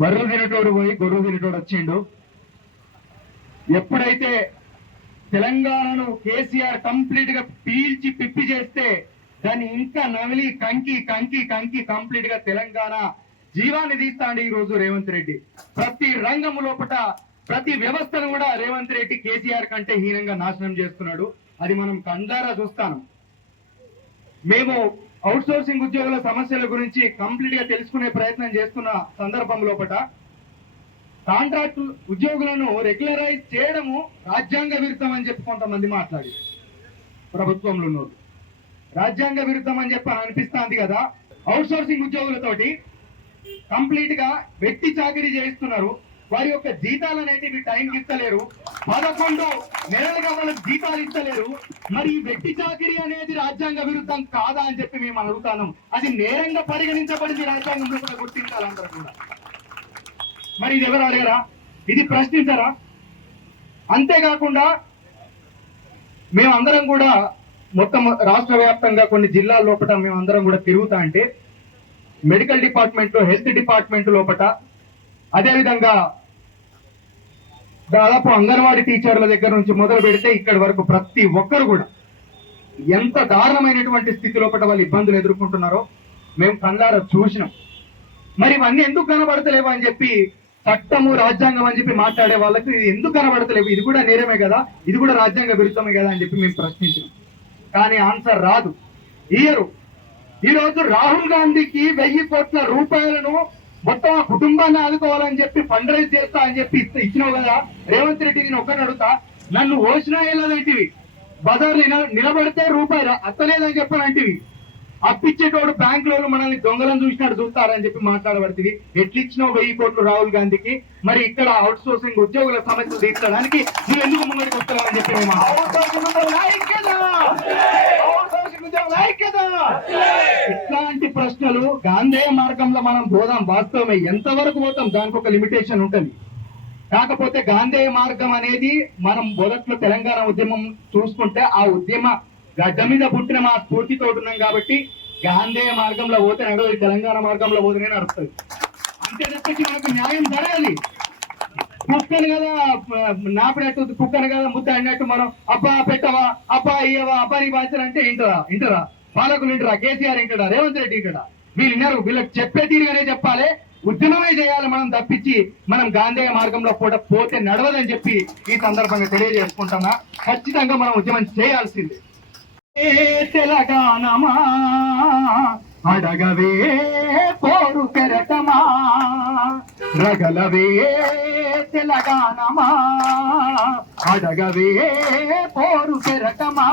బర్రెలు తినేటోడు పోయి గొర్రెలు తినేటోడు వచ్చిండు. ఎప్పుడైతే తెలంగాణను కేసీఆర్ కంప్లీట్ గా పీల్చి పిప్పి చేస్తే దాన్ని ఇంకా నమిలి కంకి కంకి కంకి కంప్లీట్ గా తెలంగాణ జీవాన్ని తీస్తాండి ఈ రోజు రేవంత్ రెడ్డి. ప్రతి రంగం లోపల ప్రతి వ్యవస్థను కూడా రేవంత్ రెడ్డి కేసీఆర్ కంటే హీనంగా నాశనం చేస్తున్నాడు. అది మనం కండారా చూస్తాను. మేము అవుట్ సోర్సింగ్ ఉద్యోగుల సమస్యల గురించి కంప్లీట్ గా తెలుసుకునే ప్రయత్నం చేస్తున్న సందర్భం లోపల కాంట్రాక్ట్ ఉద్యోగులను రెగ్యులరైజ్ చేయడము రాజ్యాంగ విరుద్ధం అని చెప్పి కొంతమంది మాట్లాడి ప్రభుత్వంలో ఉన్నారు. రాజ్యాంగ విరుద్ధం అని చెప్పి అనిపిస్తుంది కదా. అవుట్ సోర్సింగ్ ఉద్యోగులతోటి కంప్లీట్ గా వెట్టి చాకరీ చేయిస్తున్నారు. వారి యొక్క జీతాలు అనేటివి టైంకి ఇస్తలేరు. 11 నెలలుగా వాళ్ళకి జీతాలు ఇస్తలేరు. మరి ఈ వెట్టి చాకరీ అనేది రాజ్యాంగ విరుద్ధం కాదా అని చెప్పి మేము అడుగుతాను. అది నేరంగా పరిగణించబడింది రాజ్యాంగంలో కూడా గుర్తించాలంటారు కూడా. మరి ఇది ఎవరు అడగరా? ఇది ప్రశ్నించరా? అంతేకాకుండా మేమందరం కూడా మొత్తం రాష్ట్ర వ్యాప్తంగా కొన్ని జిల్లాల లోపల మేమందరం కూడా తిరుగుతా అంటే మెడికల్ డిపార్ట్మెంట్ లో, హెల్త్ డిపార్ట్మెంట్ లోపల, అదేవిధంగా దాదాపు అంగన్వాడీ టీచర్ల దగ్గర నుంచి మొదలు పెడితే ఇక్కడి వరకు ప్రతి ఒక్కరు కూడా ఎంత దారుణమైనటువంటి స్థితి లోపల వాళ్ళు ఇబ్బందులు ఎదుర్కొంటున్నారో మేము కళ్ళారా చూసినాం. మరి ఇవన్నీ ఎందుకు కనబడతలేవు అని చెప్పి చట్టము రాజ్యాంగం అని చెప్పి మాట్లాడే వాళ్ళకి ఇది ఎందుకు కనబడతలేవు, ఇది కూడా నేరమే కదా, ఇది కూడా రాజ్యాంగ విరుద్ధమే కదా అని చెప్పి మేము ప్రశ్నించినాం. కానీ ఆన్సర్ రాదు. ఈ రోజు రాహుల్ గాంధీకి 1000 కోట్ల రూపాయలను మొత్తం ఆ కుటుంబాన్ని ఆదుకోవాలని చెప్పి ఫండ్ రైజ్ చేస్తా అని చెప్పి ఇచ్చినావు కదా రేవంత్ రెడ్డి. నేను ఒక్కరిని అడుగుతా, నన్ను ఓసినా వెళ్ళదంటివి, బజార్ నిలబడితే రూపాయి అత్తలేదని చెప్పనంటివి, అప్పిచ్చేటోడు బ్యాంకులో మనల్ని దొంగలను చూసినట్టు చూస్తారని చెప్పి మాట్లాడబడుతుంది. ఎట్లిచ్చినావు 1000 కోట్లు రాహుల్ గాంధీకి? మరి ఇక్కడ అవుట్ సోర్సింగ్ ఉద్యోగుల సమస్యలు తీర్చడానికి నువ్వు ఎందుకు ముందుకు వస్తున్నావని చెప్పి మేము ఇట్లాంటి ప్రశ్నలు గాంధేయ మార్గంలో మనం పోదాం. వాస్తవమే, ఎంతవరకు పోతాం దానికి ఒక లిమిటేషన్ ఉంటుంది. కాకపోతే గాంధేయ మార్గం అనేది మనం మొదట్లో తెలంగాణ ఉద్యమం చూసుకుంటే ఆ ఉద్యమ గడ్డ మీద పుట్టిన మా స్ఫూర్తితో ఉన్నాం కాబట్టి గాంధేయ మార్గంలో పోతే నడవదు, తెలంగాణ మార్గంలో పోతేనే నడుస్తుంది. అంతే తప్పకి మాకు న్యాయం జరగాలి. కుక్కను కదా నాపినట్టు, కుక్కను కదా ముద్ద అన్నట్టు మనం అబ్బా పెట్టవా, అబ్బా ఇయ్యవా, అబ్బా నీ బాధ్యత అంటే ఇంటరా పాలకులు ఇంటరా, కేసీఆర్ ఇంటడా, రేవంత్ రెడ్డి ఇంటడా? వీళ్ళు విన్నారు. వీళ్ళకి చెప్పే తీరుగానే చెప్పాలి, ఉద్యమమే చేయాలి మనం తప్పించి మనం గాంధేయ మార్గంలో పోతే నడవదని చెప్పి ఈ సందర్భంగా తెలియజేసుకుంటున్నా. ఖచ్చితంగా మనం ఉద్యమం చేయాల్సిందే. తెలంగాణమా అడగవే పోరు కెరటమా, రగలవే తెలంగాణమా అడగవే పోరు కెరటమా,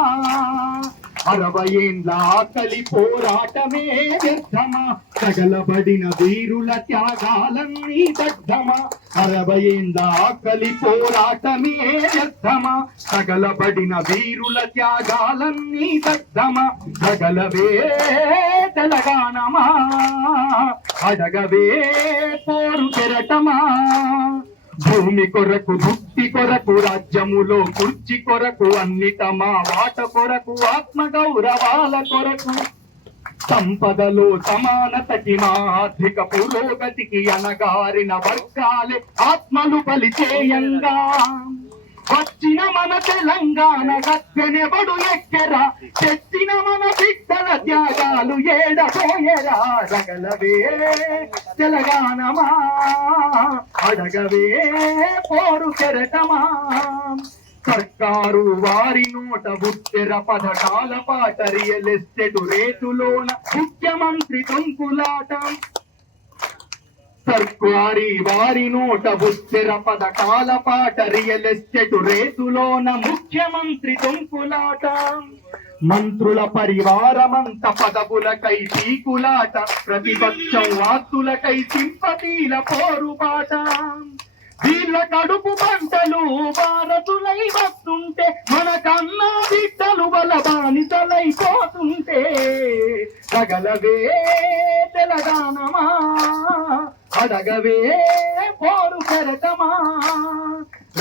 60 ఏళ్ళ ఆకలి పోరాటమే వ్యర్థమా, తగలబడిన వీరుల త్యాగాలన్నీ దగ్ధమా, 60 ఏళ్ళ ఆకలి పోరాటమే వ్యర్థమా, తగలబడిన వీరుల త్యాగాలన్నీ దగ్ధమా, తగలవే తెలంగాణమా అడగవే పోరు కెరటమా, భూమి కొరకు, భుక్తి కొరకు, రాజ్యములో కుర్చీ కొరకు, అన్నిటమా వాట కొరకు, ఆత్మ గౌరవాల కొరకు, సంపదలో సమానతకి, మా ఆర్థిక పురోగతికి అనగారిన వర్గాలే ఆత్మలు బలిచేయంగా, వచ్చిన మన తెలంగాణ గద్దెనెవడు ఎక్కెరా, తెచ్చిన మన బిడ్డల త్యాగాలు ఏడపోయేరా, రగలవే తెలంగాణమా అడగవే పోరు కెరటమా, సర్కారు వారి నోట బుత్తెర పథకాల పాట, రియల్ ఎస్టేట్ రేటులోన ముఖ్యమంత్రి తొంపులాట, సర్కారీ వారి నోట బుత్తెర పథకాల పాట, రియల్ ఎస్టేట్ రేటులోన ముఖ్యమంత్రి తొంపులాట, మంత్రుల పరివారమంత పదవులకై పీకులాట, ప్రతిపక్షం వాస్తులకై సింపతీల పోరుబాట, వీళ్ళ కడుపు పంటలు భారతులై వస్తుంటే, మన కన్నా బిడ్డలు బల బానిసలైపోతుంటే, తగలవే తెలంగాణమా అడగవే పోరు కెరటమా,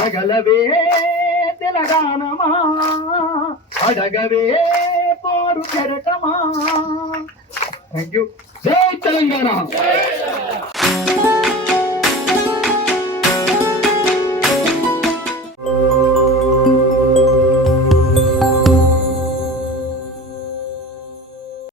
రగలవే తెలంగాణమా అడగవే పోరు కెరటమా. Thank you. జై తెలంగాణ.